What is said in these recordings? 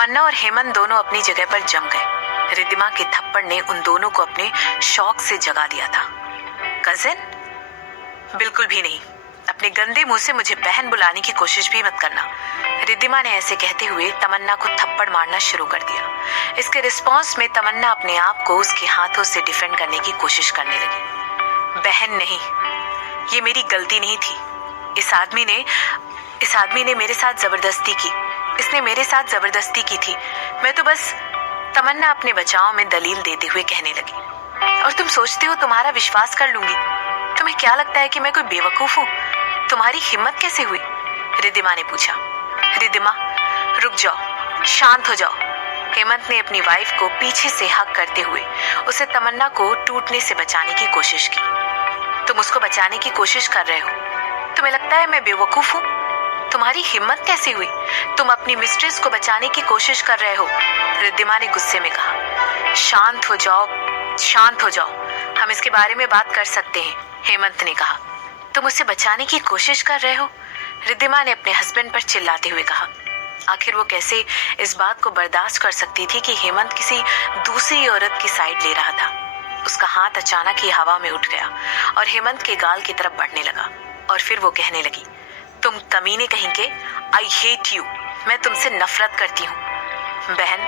तमन्ना और हेमंत दोनों अपनी जगह पर जम गए। रिद्धिमा के थप्पड़ ने उन दोनों को अपने शौक से जगा दिया था। कजिन? बिल्कुल भी नहीं। अपने गंदे मुंह से मुझे बहन बुलाने की कोशिश भी मत करना। रिद्धिमा ने ऐसे कहते हुए तमन्ना को थप्पड़ मारना शुरू कर दिया। इसके रिस्पॉन्स में तमन्ना अपने आप को उसके हाथों से डिफेंड करने की कोशिश करने लगी। बहन नहीं, ये मेरी गलती नहीं थी। इस आदमी ने मेरे साथ जबरदस्ती की। इसने मेरे साथ जबरदस्ती की थी। मैं तो बस, तमन्ना अपने बचाव में दलील देते हुए कहने लगी। और तुम सोचते हो तुम्हारा विश्वास कर लूंगी? तुम्हें क्या लगता है कि मैं कोई बेवकूफ हूँ? तुम्हारी हिम्मत कैसे हुई? रिद्धिमा ने पूछा। रिद्धिमा, रुक जाओ, शांत हो जाओ। हेमंत ने अपनी वाइफ को पीछे से हक करते हुए उसे तमन्ना को टूटने से बचाने की कोशिश की। तुम उसको बचाने की कोशिश कर रहे हो? तुम्हें लगता है मैं बेवकूफ हूँ? तुम्हारी हिम्मत कैसे हुई? तुम अपनी मिस्ट्रेस को बचाने की कोशिश कर रहे हो। रिद्धिमा ने गुस्से में कहा। शांत हो जाओ, शांत हो जाओ, हम इसके बारे में बात कर सकते हैं, हेमंत ने कहा। तुम उसे बचाने की कोशिश कर रहे हो? रिद्धिमा ने अपने हस्बैंड पर चिल्लाते हुए कहा। आखिर वो कैसे इस बात को बर्दाश्त कर सकती थी कि हेमंत किसी दूसरी औरत की साइड ले रहा था। उसका हाथ अचानक ही हवा में उठ गया और हेमंत के गाल की तरफ बढ़ने लगा। और फिर वो कहने लगी, तुम कमीने कहीं के, आई हेट यू, मैं तुमसे नफरत करती हूँ। बहन,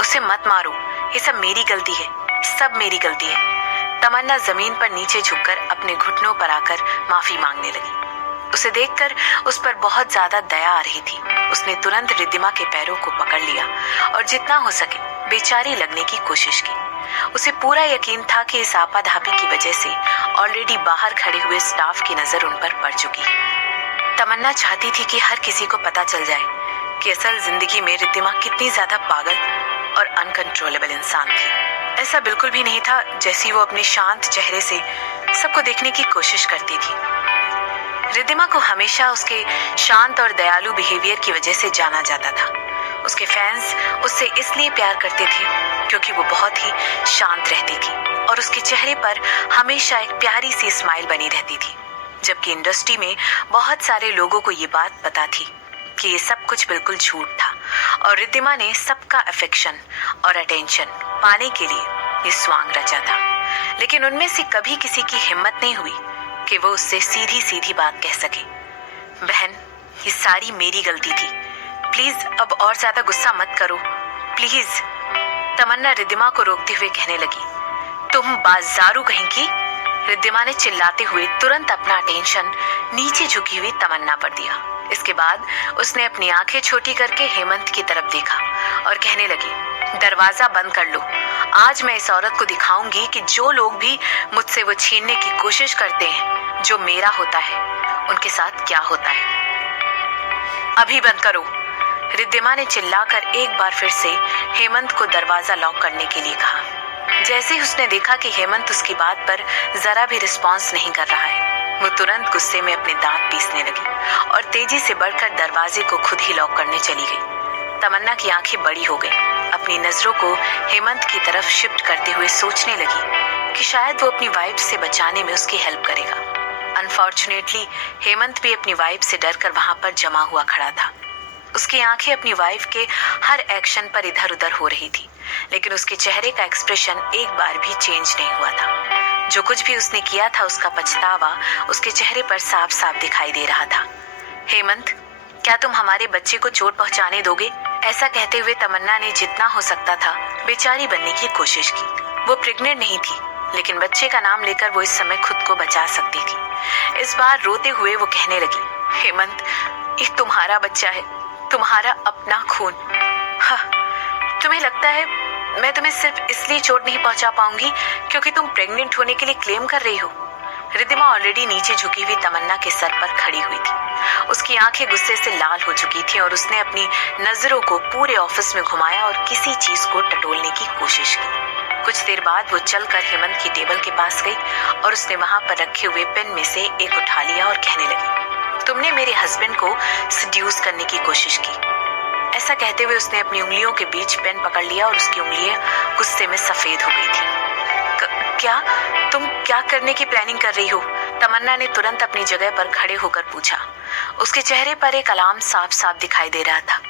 उसे मत मारो, ये सब मेरी गलती है, सब मेरी गलती है। तमन्ना जमीन पर नीचे झुककर अपने घुटनों पर आकर माफी मांगने लगी। उसे देखकर उस पर बहुत ज्यादा दया आ रही थी। उसने तुरंत रिद्धिमा के पैरों को पकड़ लिया और जितना हो सके बेचारी लगने की कोशिश की। उसे पूरा यकीन था कि इस आपाधापी की वजह से ऑलरेडी बाहर खड़े हुए स्टाफ की नजर उन पर पड़ चुकी है। तमन्ना चाहती थी कि हर किसी को पता चल जाए कि असल जिंदगी में रिद्धिमा कितनी ज्यादा पागल और अनकंट्रोलेबल इंसान थी। ऐसा बिल्कुल भी नहीं था जैसी वो अपने शांत चेहरे से सबको देखने की कोशिश करती थी। रिद्धिमा को हमेशा उसके शांत और दयालु बिहेवियर की वजह से जाना जाता था। उसके फैंस उससे इसलिए प्यार करते थे क्योंकि वो बहुत ही शांत रहती थी और उसके चेहरे पर हमेशा एक प्यारी सी स्माइल बनी रहती थी। जबकि इंडस्ट्री में बहुत सारे लोगों को ये बात पता थी कि ये सब कुछ बिल्कुल झूठ था और रिद्धिमा ने सबका अफेक्शन और अटेंशन पाने के लिए ये स्वांग रचा था। लेकिन उनमें से कभी किसी की हिम्मत नहीं हुई कि वो उससे सीधी सीधी बात कह सके। बहन, ये सारी मेरी गलती थी, प्लीज अब और ज्यादा गुस्सा मत करो, प्लीज। तमन्ना रिद्धिमा को रोकते हुए कहने लगी। तुम बाजारू कहीं की? रिद्धिमा ने चिल्लाते हुए तुरंत अपना अटेंशन नीचे झुकी हुई तमन्ना पर दिया। इसके बाद उसने अपनी आंखें छोटी करके हेमंत की तरफ देखा और कहने लगी, दरवाजा बंद कर लो। आज मैं इस औरत को दिखाऊंगी कि जो लोग भी मुझसे वो छीनने की कोशिश करते हैं जो मेरा होता है, उनके साथ क्या होता है। अभी बंद करो। रिद्धिमा ने चिल्लाकर एक बार फिर से हेमंत को दरवाजा लॉक करने के लिए कहा। जैसे ही उसने देखा कि हेमंत उसकी बात पर जरा भी रिस्पॉन्स नहीं कर रहा है, वो तुरंत गुस्से में अपने दांत पीसने लगी और तेजी से बढ़कर दरवाजे को खुद ही लॉक करने चली गई। तमन्ना की आंखें बड़ी हो गईं। अपनी नजरों को हेमंत की तरफ शिफ्ट करते हुए सोचने लगी कि शायद वो अपनी वाइफ से बचाने में उसकी हेल्प करेगा। अनफॉर्चुनेटली हेमंत भी अपनी वाइफ से डरकर वहां पर जमा हुआ खड़ा था। उसकी आंखें अपनी वाइफ के हर एक्शन पर इधर उधर हो रही थी, लेकिन उसके चेहरे का एक्सप्रेशन एक बार भी चेंज नहीं हुआ था। जो कुछ भी उसने किया था उसका पछतावा उसके चेहरे पर साफ साफ दिखाई दे रहा था। हेमंत, क्या तुम हमारे बच्चे को चोट पहुंचाने दोगे? ऐसा कहते हुए तमन्ना ने जितना हो सकता था बेचारी बनने की कोशिश की। वो प्रेग्नेंट नहीं थी, लेकिन बच्चे का नाम लेकर वो इस समय खुद को बचा सकती थी। इस बार रोते हुए वो कहने लगी, हेमंत, ये तुम्हारा बच्चा है, तुम्हारा अपना खून। हाँ, तुम्हें लगता है मैं तुम्हें सिर्फ इसलिए चोट नहीं पहुंचा पाऊंगी क्योंकि तुम प्रेग्नेंट होने के लिए क्लेम कर रही हो? रिद्धिमा ऑलरेडी नीचे झुकी हुई तमन्ना के सर पर खड़ी हुई थी। उसकी आंखें गुस्से से लाल हो चुकी थी और उसने अपनी नजरों को पूरे ऑफिस में घुमाया और किसी चीज को टटोलने की कोशिश की। कुछ देर बाद वो चलकर हेमंत की टेबल के पास गई और उसने वहां पर रखे हुए पेन में से एक उठा लिया और कहने लगी, तुमने मेरे हस्बैंड को सड्यूस करने की कोशिश की। ऐसा कहते हुए उसने अपनी उंगलियों के बीच पेन पकड़ लिया और उसकी उंगलियां गुस्से में सफेद हो गई थी। क्या तुम क्या करने की प्लानिंग कर रही हो? तमन्ना ने तुरंत अपनी जगह पर खड़े होकर पूछा। उसके चेहरे पर एक अलार्म साफ साफ दिखाई दे रहा था।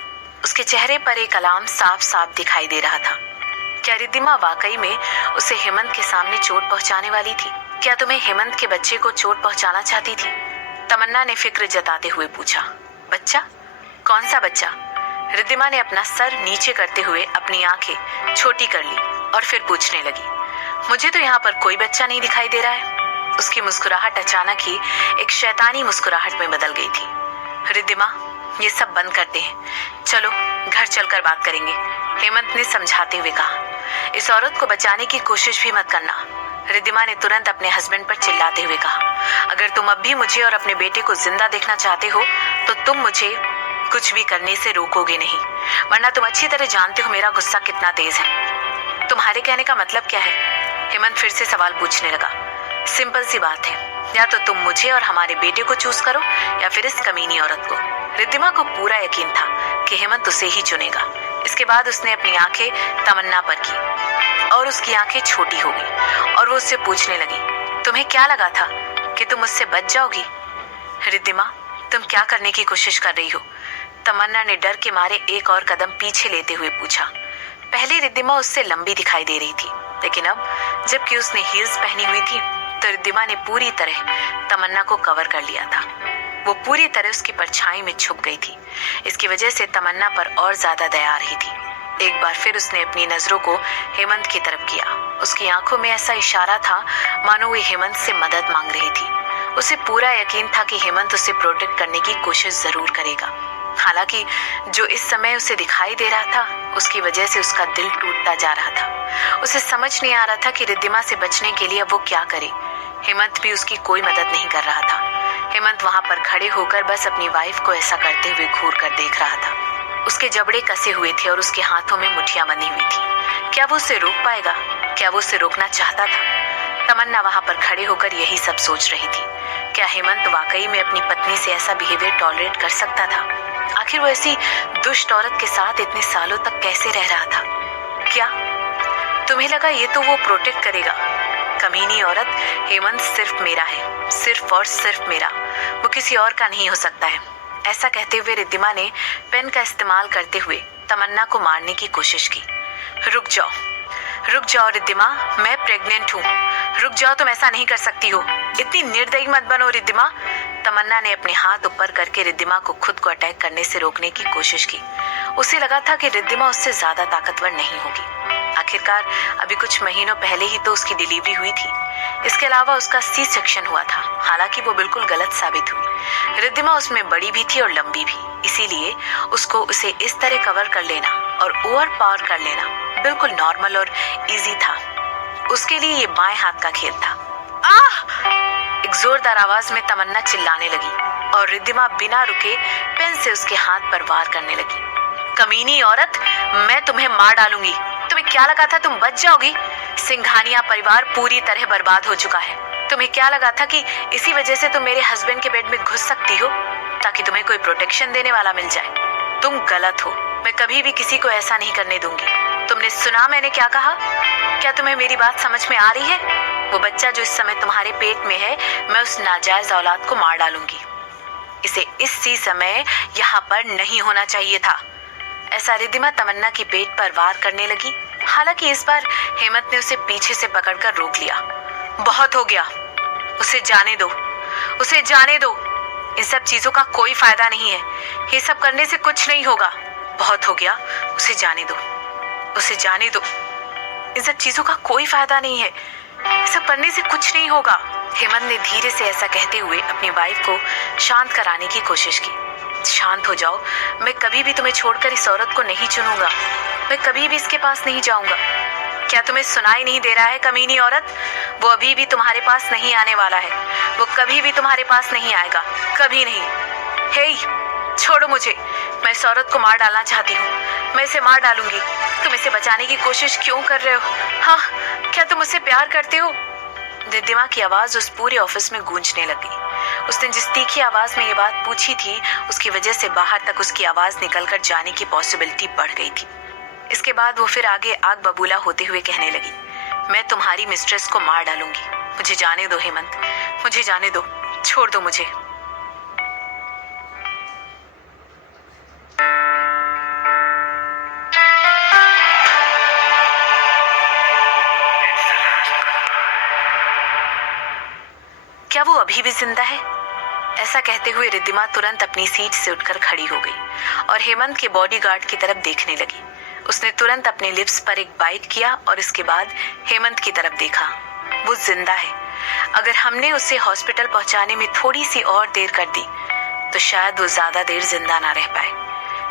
उसके चेहरे पर एक अलार्म साफ साफ दिखाई दे रहा था। क्या रिद्धिमा वाकई में उसे हेमंत के सामने चोट पहुंचाने वाली थी? क्या तुम्हें हेमंत के बच्चे को चोट पहुंचाना चाहती थी? तमन्ना ने फिक्र जताते हुए पूछा। बच्चा? कौन सा बच्चा? रिद्धिमा ने अपना सर नीचे करते हुए अपनी आंखें छोटी कर ली और फिर पूछने लगी। मुझे तो यहाँ पर कोई बच्चा नहीं दिखाई दे रहा है। उसकी मुस्कुराहट अचानक ही एक शैतानी मुस्कुराहट में बदल गई थी। रिद्धिमा, ये सब बंद करते हैं, चलो घर चलकर बात करेंगे, हेमंत ने समझाते हुए कहा। इस औरत को बचाने की कोशिश भी मत करना, रिद्धिमा ने तुरंत अपने हस्बैंड पर चिल्लाते हुए कहा। अगर तुम अब भी मुझे और अपने बेटे को जिंदा देखना चाहते हो तो तुम मुझे कुछ भी करने से रोकोगे नहीं, वरना तुम अच्छी तरह जानते हो मेरा गुस्सा कितना तेज है। तुम्हारे कहने का मतलब क्या है? हेमंत फिर से सवाल पूछने लगा। सिंपल सी बात है, या तो तुम मुझे और हमारे बेटे को चूज करो या फिर इस कमीनी औरत को। रिद्धिमा को पूरा यकीन था कि हेमंत उसे ही चुनेगा। इसके बाद उसने अपनी आंखें तमन्ना पर की और उसकी आंखें छोटी हो गई और वो उससे पूछने लगी, तुम्हें क्या लगा था कि तुम मुझसे बच जाओगी? रिद्धिमा, तुम क्या करने की कोशिश कर रही हो? तमन्ना ने डर के मारे एक और कदम पीछे लेते हुए पूछा। पहले रिद्धिमा उससे लंबी दिखाई दे रही थी, लेकिन अब जबकि उसने हील्स पहनी हुई थी तो रिद्धिमा ने पूरी तरह तमन्ना को कवर कर लिया था। वो पूरी तरह उसकी परछाई में छुप गई थी। इसकी वजह से तमन्ना पर और ज्यादा दया आ रही थी। एक बार फिर उसने अपनी नजरों को हेमंत की तरफ किया। उसकी आंखों में ऐसा इशारा था मानो वो हेमंत से मदद मांग रही थी। उसे पूरा यकीन था कि हेमंत उसे प्रोटेक्ट करने की कोशिश जरूर करेगा। हालांकि जो इस समय उसे दिखाई दे रहा था उसकी वजह से उसका दिल टूटता जा रहा था। उसे समझ नहीं आ रहा था कि रिद्धिमा से बचने के लिए अब वो क्या करे। हेमंत भी उसकी कोई मदद नहीं कर रहा था। हेमंत वहां पर खड़े होकर बस अपनी वाइफ को ऐसा करते हुए घूर कर देख रहा था। उसके जबड़े कसे हुए थे और उसके हाथों में मुठ्ठियां बंधी हुई थी। क्या वो उसे रोक पाएगा? क्या वो उसे रोकना चाहता था? तमन्ना वहां पर खड़े होकर यही सब सोच रही थी। क्या हेमंत वाकई में अपनी पत्नी से ऐसा बिहेवियर टॉलरेट कर सकता था? आखिर वो ऐसी दुष्ट औरत के साथ इतने सालों तक कैसे रह रहा था? क्या तुम्हें लगा ये तो वो प्रोटेक्ट करेगा? कमीनी औरत, हेमंत सिर्फ मेरा है, सिर्फ और सिर्फ मेरा, वो किसी और का नहीं हो सकता है। ऐसा कहते हुए रिद्धिमा ने पेन का इस्तेमाल करते हुए तमन्ना को मारने की कोशिश की। रुक जाओ, रुक जाओ रिद्धिमा, मैं प्रेग्नेंट हूँ, रुक जाओ, तुम ऐसा नहीं कर सकती हो, इतनी निर्दयी मत बनो रिद्धिमा। तमन्ना ने अपने हाथ ऊपर करके रिद्धिमा को खुद को अटैक करने से रोकने की कोशिश की। उसे लगा था कि रिद्धिमा उससे ज्यादा ताकतवर नहीं होगी। आखिरकार अभी कुछ महीनों पहले ही तो उसकी डिलीवरी हुई थी। इसके अलावा उसका सी सेक्शन हुआ था, हालांकि वो बिल्कुल गलत साबित हुई। रिद्धिमा उसमें बड़ी भी थी और लंबी भी, इसीलिए उसको उसे इस तरह कवर कर लेना और ओवर पावर कर लेना बिल्कुल नॉर्मल और इजी था। उसके लिए ये बाएं हाथ का खेल था। आह! एक जोरदार आवाज में तमन्ना चिल्लाने लगी और रिद्धिमा बिना रुके पेन से उसके हाथ पर वार करने लगी। कमीनी औरत, मैं तुम्हें मार डालूंगी। तुम्हें क्या लगा था तुम बच जाओगी? सिंघानिया परिवार पूरी तरह बर्बाद हो चुका है। तुम्हें क्या लगा था कि इसी वजह से तुम मेरे हस्बैंड के बेड में घुस सकती हो ताकि तुम्हें कोई प्रोटेक्शन देने वाला मिल जाए? तुम गलत हो। मैं कभी भी किसी को ऐसा नहीं करने दूंगी। तुमने सुना मैंने क्या कहा? क्या तुम्हें मेरी बात समझ में आ रही है? वो बच्चा जो इस समय तुम्हारे पेट में है, मैं उस नाजायज औलाद को मार डालूंगी। इसे इसी समय यहाँ पर नहीं होना चाहिए था। ऐसा रिद्धिमा तमन्ना की पेट पर वार करने लगी। हालांकि इस बार हेमंत ने उसे पीछे से पकड़कर रोक लिया। बहुत हो गया, उसे जाने दो, उसे जाने दो। इन सब चीजों का कोई फायदा नहीं है, ये सब करने से कुछ नहीं होगा। बहुत हो गया, उसे जाने दो, उसे जाने दो। इन सब चीजों का कोई फायदा नहीं है, ये सब करने से कुछ नहीं होगा। हेमंत ने धीरे से ऐसा कहते हुए अपनी वाइफ को शांत कराने की कोशिश की। शांत हो जाओ, मैं कभी भी तुम्हें छोड़कर इस औरत को नहीं चुनूंगा। मैं कभी भी इसके पास नहीं जाऊंगा। क्या तुम्हें सुनाई नहीं दे रहा है कमीनी औरत? वो अभी भी तुम्हारे पास नहीं आने वाला है। वो कभी भी तुम्हारे पास नहीं आएगा, कभी नहीं। हे, छोड़ो मुझे, मैं इस औरत को मार डालना चाहती हूँ। मैं इसे मार डालूंगी। तुम इसे बचाने की कोशिश क्यों कर रहे हो? हाँ, क्या तुम मुझसे प्यार करते हो? रिद्धिमा की आवाज उस पूरे ऑफिस में गूंजने लगी। उसने जिस तीखी आवाज में ये बात पूछी थी, उसकी वजह से बाहर तक उसकी आवाज निकलकर जाने की पॉसिबिलिटी बढ़ गई थी। इसके बाद वो फिर आगे आग बबूला होते हुए कहने लगी, मैं तुम्हारी मिस्ट्रेस को मार डालूंगी। मुझे जाने दो हेमंत, मुझे जाने दो, छोड़ दो मुझे। भी जिंदा है। ऐसा कहते हुए रिद्धिमा तुरंत अपनी सीट से उठकर खड़ी हो गई और हेमंत के बॉडीगार्ड की तरफ देखने लगी। उसने तुरंत अपने लिप्स पर एक बाइट किया और इसके बाद हेमंत की तरफ देखा। वो जिंदा है। अगर हमने उसे हॉस्पिटल पहुंचाने में थोड़ी सी और देर कर दी तो शायद वो ज्यादा देर जिंदा ना रह पाए,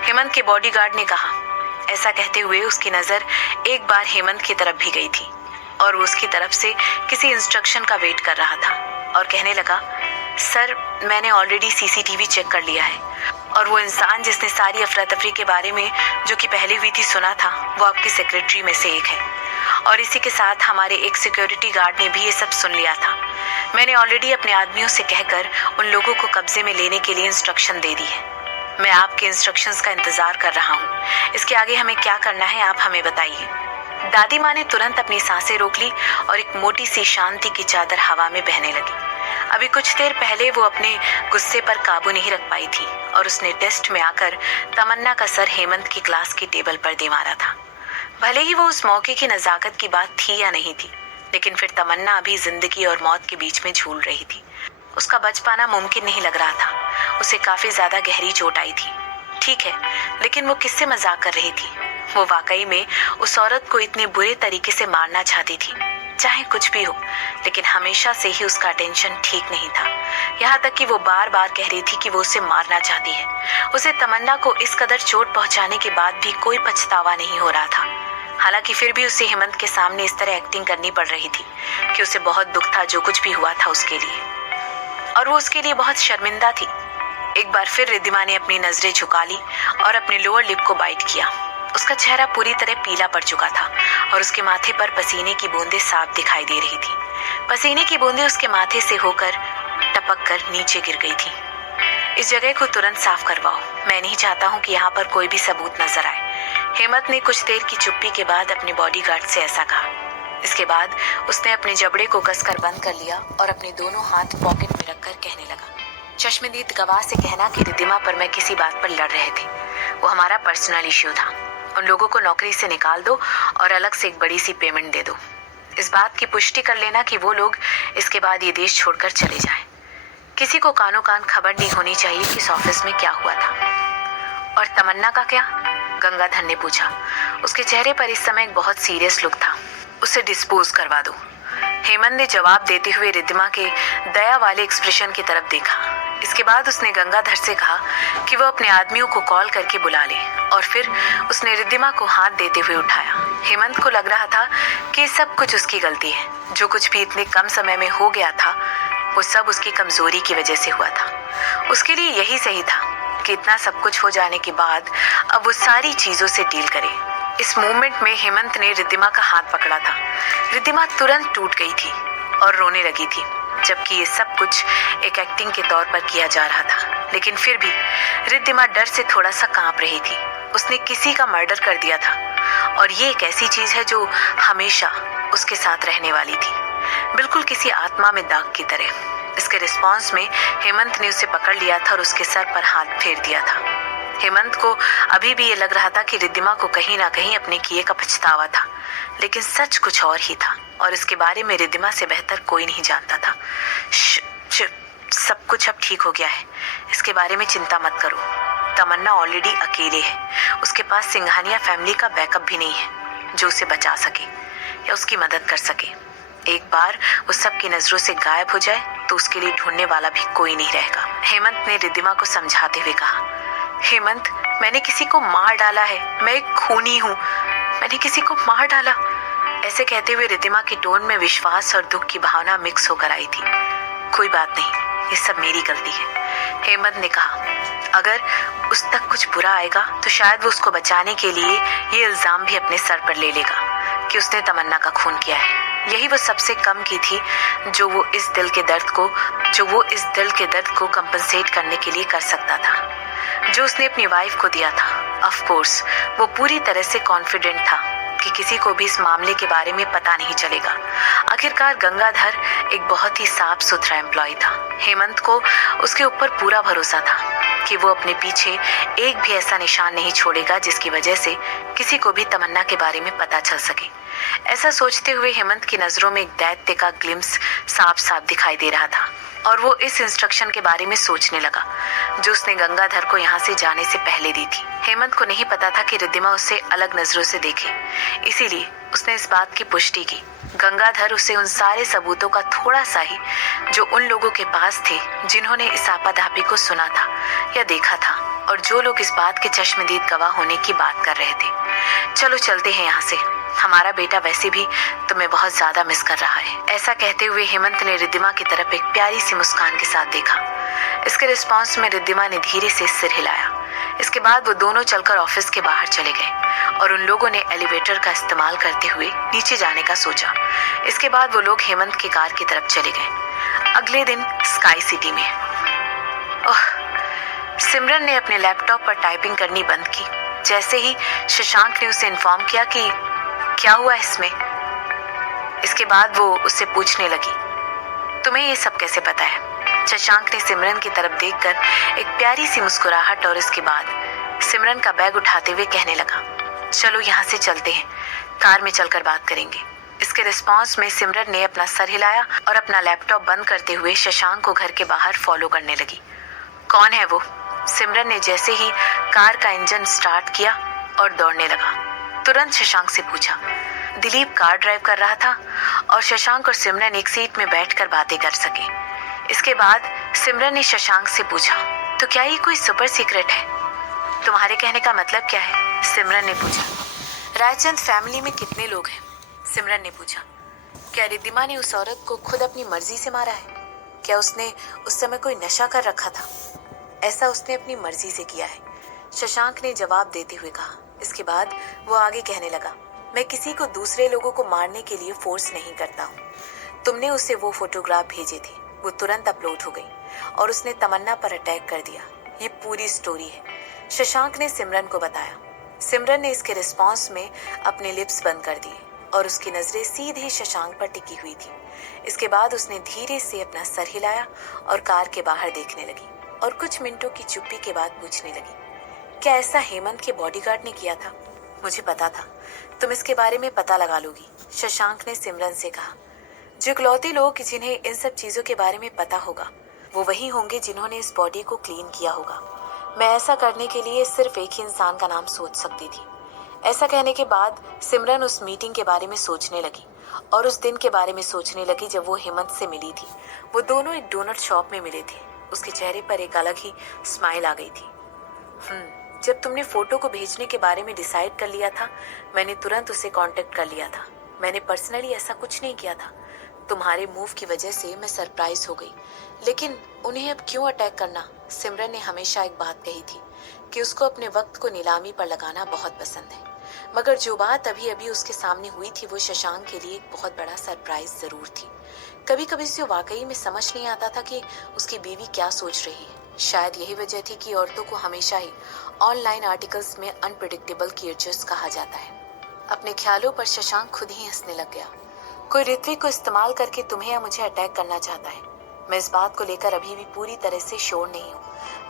हेमंत के बॉडीगार्ड ने कहा। ऐसा कहते हुए उसकी नजर एक बार हेमंत की तरफ भी गई थी और वो उसकी तरफ से किसी इंस्ट्रक्शन का वेट कर रहा था और कहने लगा, सर मैंने ऑलरेडी सीसीटीवी चेक कर लिया है और वो इंसान जिसने सारी अफरा तफरी के बारे में जो कि पहले हुई थी सुना था, वो आपकी सेक्रेटरी में से एक है और इसी के साथ हमारे एक सिक्योरिटी गार्ड ने भी ये सब सुन लिया था। मैंने ऑलरेडी अपने आदमियों से कहकर उन लोगों को कब्जे में लेने के लिए इंस्ट्रक्शन दे दी है। मैं आपके इंस्ट्रक्शंस का इंतजार कर रहा हूँ। इसके आगे हमें क्या करना है आप हमें बताइए। दादी माँ ने तुरंत अपनी सांसें रोक ली और एक मोटी सी शांति की चादर हवा में बहने लगी। अभी कुछ देर पहले वो अपने गुस्से पर काबू नहीं रख पाई थी और उसने टेस्ट में आकर तमन्ना का सर हेमंत की क्लास की टेबल पर दे मारा था। भले ही वो उस मौके की नजाकत की बात थी या नहीं थी, लेकिन फिर तमन्ना अभी जिंदगी और मौत के बीच में झूल रही थी। उसका बच पाना मुमकिन नहीं लग रहा था। उसे काफी ज्यादा गहरी चोट आई थी, ठीक है, लेकिन वो किससे मजाक कर रही थी? वो वाकई में उस औरत को इतने बुरे तरीके से मारना चाहती थी। चाहे कुछ भी हो, लेकिन हमेशा से ही उसका टेंशन ठीक नहीं था। यहाँ तक कि वो बार बार कह रही थी कि वो उसे मारना चाहती है। उसे तमन्ना को इस कदर चोट पहुंचाने के बाद भी कोई पछतावा नहीं हो रहा था। हालांकि फिर भी उसे हेमंत के सामने इस तरह एक्टिंग करनी पड़ रही थी कि उसे बहुत दुख था जो कुछ भी हुआ था उसके लिए, और वो उसके लिए बहुत शर्मिंदा थी। एक बार फिर रिद्धिमा ने अपनी नजरें झुका ली और अपने लोअर लिप को बाइट किया। उसका चेहरा पूरी तरह पीला पड़ चुका था और उसके माथे पर पसीने की बूंदें साफ दिखाई दे रही थी। पसीने की बूंदें उसके माथे से होकर टपक कर नीचे गिर गई थी। इस जगह को तुरंत साफ करवाओ। मैं नहीं चाहता हूँ कि यहाँ पर कोई भी सबूत नजर आए। हेमंत ने कुछ देर की चुप्पी के बाद अपने बॉडीगार्ड से ऐसा कहा। इसके बाद उसने अपने जबड़े को कसकर बंद कर लिया और अपने दोनों हाथ पॉकेट में रखकर कहने लगा, चश्मदीद गवाह से कहना कि रिद्धिमा पर मैं किसी बात पर लड़ रहे थे। वो हमारा पर्सनल इश्यू था। उन लोगों को नौकरी से निकाल दो और अलग से एक बड़ी सी पेमेंट दे दो। इस बात की पुष्टि कर लेना कि वो लोग इसके बाद ये देश छोड़कर चले जाएं। किसी को कानो कान खबर नहीं होनी चाहिए कि इस ऑफिस में क्या हुआ था। और तमन्ना का क्या? गंगाधर ने पूछा। उसके चेहरे पर इस समय एक बहुत सीरियस लुक था। उसे डिस्पोज करवा दो। हेमंत ने जवाब देते हुए रिद्धिमा के दया वाले एक्सप्रेशन की तरफ देखा। इसके बाद उसने गंगाधर से कहा कि वो अपने आदमियों को कॉल करके बुला ले, और फिर उसने रिद्धिमा को हाथ देते हुए उठाया। हेमंत को लग रहा था कि सब कुछ उसकी गलती है। जो कुछ भी इतने कम समय में हो गया था वो सब उसकी कमजोरी की वजह से हुआ था। उसके लिए यही सही था कि इतना सब कुछ हो जाने के बाद अब वो सारी चीजों से डील करे। इस मोमेंट में हेमंत ने रिद्धिमा का हाथ पकड़ा था। रिद्धिमा तुरंत टूट गई थी और रोने लगी थी, जबकि ये सब कुछ एक एक्टिंग के तौर पर किया जा रहा था। लेकिन फिर भी रिद्धिमा डर से थोड़ा सा कांप रही थी। उसने किसी का मर्डर कर दिया था और ये एक ऐसी चीज है जो हमेशा उसके साथ रहने वाली थी, बिल्कुल किसी आत्मा में दाग की तरह। इसके रिस्पॉन्स में हेमंत ने उसे पकड़ लिया था और उसके सर पर हाथ फेर दिया था। हेमंत को अभी भी ये लग रहा था कि रिद्धिमा को कहीं ना कहीं अपने किए का पछतावा था, लेकिन सच कुछ और ही था और इसके बारे में रिद्धिमा से बेहतर कोई नहीं जानता था। सब कुछ अब ठीक हो गया है। इसके बारे में चिंता मत करो। तमन्ना ऑलरेडी अकेले है। उसके पास सिंघानिया फैमिली का बैकअप भी नहीं है जो उसे बचा सके या उसकी मदद कर सके। एक बार वो सबकी नजरों से गायब हो जाए तो उसके लिए ढूंढने वाला भी कोई नहीं रहेगा। हेमंत ने रिद्धिमा को समझाते हुए कहा, हेमंत, मैंने किसी को मार डाला है। मैं एक खूनी हूँ। मैंने किसी को मार डाला। ऐसे कहते हुए रिद्धिमा की टोन में विश्वास और दुख की भावना मिक्स होकर आई थी। कोई बात नहीं, ये सब मेरी गलती है, हेमंत ने कहा। अगर उस तक कुछ बुरा आएगा तो शायद वो उसको बचाने के लिए ये इल्जाम भी अपने सर पर ले लेगा कि उसने तमन्ना का खून किया है। यही वो सबसे कम की थी जो वो इस दिल के दर्द को कंपनसेट करने के लिए कर सकता था, जो उसने अपनी वाइफ को दिया था। ऑफ कोर्स वो पूरी तरह से कॉन्फिडेंट था कि किसी को भी इस मामले के बारे में पता नहीं चलेगा। आखिरकार गंगाधर एक बहुत ही साफ सुथरा एम्प्लॉय था। हेमंत को उसके ऊपर पूरा भरोसा था कि वो अपने पीछे एक भी ऐसा निशान नहीं छोड़ेगा जिसकी वजह से किसी को भी तमन्ना के बारे में पता चल सके। ऐसा सोचते हुए हेमंत की नजरों में एक दैत्य का ग्लिम्स साफ साफ दिखाई दे रहा था। और वो इस इंस्ट्रक्शन के बारे में सोचने लगा जो उसने गंगाधर को यहाँ से जाने से पहले दी थी। हेमंत को नहीं पता था कि रिद्धिमा उसे अलग नजरों से देखे, इसीलिए उसने इस बात की पुष्टि की। गंगाधर उसे उन सारे सबूतों का थोड़ा सा ही जो उन लोगों के पास थे जिन्होंने इस आपाधापी को सुना था या देखा था और जो लोग इस बात के चश्मदीद गवाह होने की बात कर रहे थे। चलो चलते हैं यहाँ से, हमारा बेटा वैसे भी तुम्हें बहुत ज्यादा मिस कर रहा है। ऐसा कहते हुए हेमंत ने रिद्धिमा की तरफ एक प्यारी सी मुस्कान के साथ देखा। इसके रिस्पॉन्स में रिद्धिमा ने धीरे से सिर हिलाया। इसके बाद वो दोनों चलकर ऑफिस के बाहर चले गए और उन लोगों ने एलिवेटर का इस्तेमाल करते हुए नीचे जाने का सोचा। इसके बाद वो लोग हेमंत की कार की तरफ चले गए। अगले दिन स्काई सिटी में सिमरन ने अपने लैपटॉप पर टाइपिंग करनी बंद की जैसे ही शशांक ने उसे इन्फॉर्म किया कि क्या हुआ इसमें। इसके बाद वो उससे पूछने लगी, तुम्हें ये सब कैसे पता है? शशांक ने सिमरन की तरफ देखकर एक प्यारी सी मुस्कुराहट और इसके बाद सिमरन का बैग उठाते हुए कहने लगा, चलो यहाँ से चलते हैं, कार में चलकर बात करेंगे। इसके रिस्पॉन्स में सिमरन ने अपना सर हिलाया और अपना लैपटॉप बंद करते हुए शशांक को घर के बाहर फॉलो करने लगी। कौन है वो? सिमरन ने जैसे ही कार का इंजन स्टार्ट किया और दौड़ने लगा, तुरंत शशांक से पूछा। दिलीप कार ड्राइव कर रहा था और शशांक और सिमरन एक सीट में बैठकर बातें कर सके। इसके बाद सिमरन ने शशांक से पूछा, तो क्या ये कोई सुपर सीक्रेट है? तुम्हारे कहने का मतलब क्या है? सिमरन ने पूछा। रायचंद फैमिली में कितने लोग हैं? सिमरन ने पूछा। क्या रिद्धिमा ने उस औरत को खुद अपनी मर्जी से मारा है? क्या उसने उस समय कोई नशा कर रखा था? ऐसा उसने अपनी मर्जी से किया है, शशांक ने जवाब देते हुए कहा। इसके बाद वो आगे कहने लगा, मैं किसी को दूसरे लोगों को मारने के लिए फोर्स नहीं करता हूँ। तुमने उसे वो फोटोग्राफ भेजे थे, वो तुरंत अपलोड हो गई और उसने तमन्ना पर अटैक कर दिया। ये पूरी स्टोरी है, शशांक ने सिमरन को बताया। सिमरन ने इसके रिस्पॉन्स में अपने लिप्स बंद कर दिए और उसकी नजरें सीधे शशांक पर टिकी हुई थी। इसके बाद उसने धीरे से अपना सर हिलाया और कार के बाहर देखने लगी और कुछ मिनटों की चुप्पी के बाद पूछने लगी, क्या ऐसा हेमंत के बॉडीगार्ड ने किया था? मुझे पता था तुम इसके बारे में पता लगा लोगी, शशांक ने सिमरन से कहा। जो इकलौते लोग जिन्हें इन सब चीजों के बारे में पता होगा वो वही होंगे जिन्होंने इस बॉडी को क्लीन किया होगा। मैं ऐसा करने के लिए सिर्फ एक ही इंसान का नाम सोच सकती थी। ऐसा कहने के बाद सिमरन उस मीटिंग के बारे में सोचने लगी और उस दिन के बारे में सोचने लगी जब वो हेमंत से मिली थी। वो दोनों एक डोनट शॉप में मिले थे। उसके चेहरे पर एक अलग ही स्माइल आ गई थी। जब तुमने फोटो को भेजने के बारे में डिसाइड कर लिया था, मैंने तुरंत उसे कांटेक्ट कर लिया था। मैंने पर्सनली ऐसा कुछ नहीं किया था। तुम्हारे मूव की वजह से मैं सरप्राइज हो गई, लेकिन उन्हें अब क्यों अटैक करना? सिमरन ने हमेशा एक बात कही थी कि उसको अपने वक्त को नीलामी पर लगाना बहुत पसंद है, मगर जो बात अभी अभी उसके सामने हुई थी वो शशांक के लिए एक बहुत बड़ा सरप्राइज जरूर थी। कभी कभी उसे वाकई में समझ नहीं आता था कि उसकी बीवी क्या सोच रही है। शायद यही वजह थी कि औरतों को हमेशा ही ऑनलाइन आर्टिकल्स में अनप्रेडिक्टेबल क्रिएचर्स कहा जाता है। अपने ख्यालों पर शशांक खुद ही हंसने लग गया। कोई ऋत्विक को इस्तेमाल करके तुम्हें या मुझे अटैक करना चाहता है। मैं इस बात को लेकर अभी भी पूरी तरह से श्योर नहीं हूँ,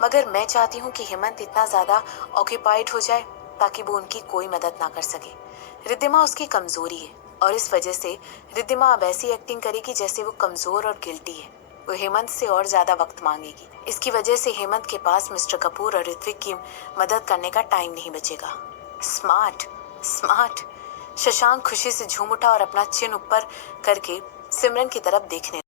मगर मैं चाहती हूँ कि हेमंत इतना ज्यादा ऑक्यूपाइड हो जाए ताकि वो उनकी कोई मदद ना कर सके। रिद्धिमा उसकी कमजोरी है और इस वजह से रिद्धिमा अब ऐसी एक्टिंग करेगी जैसे वो कमजोर और गिल्टी है। वो हेमंत से और ज्यादा वक्त मांगेगी। इसकी वजह से हेमंत के पास मिस्टर कपूर और ऋत्विक की मदद करने का टाइम नहीं बचेगा। Smart smart. शशांक खुशी से झूम उठा और अपना चिन ऊपर करके सिमरन की तरफ देखने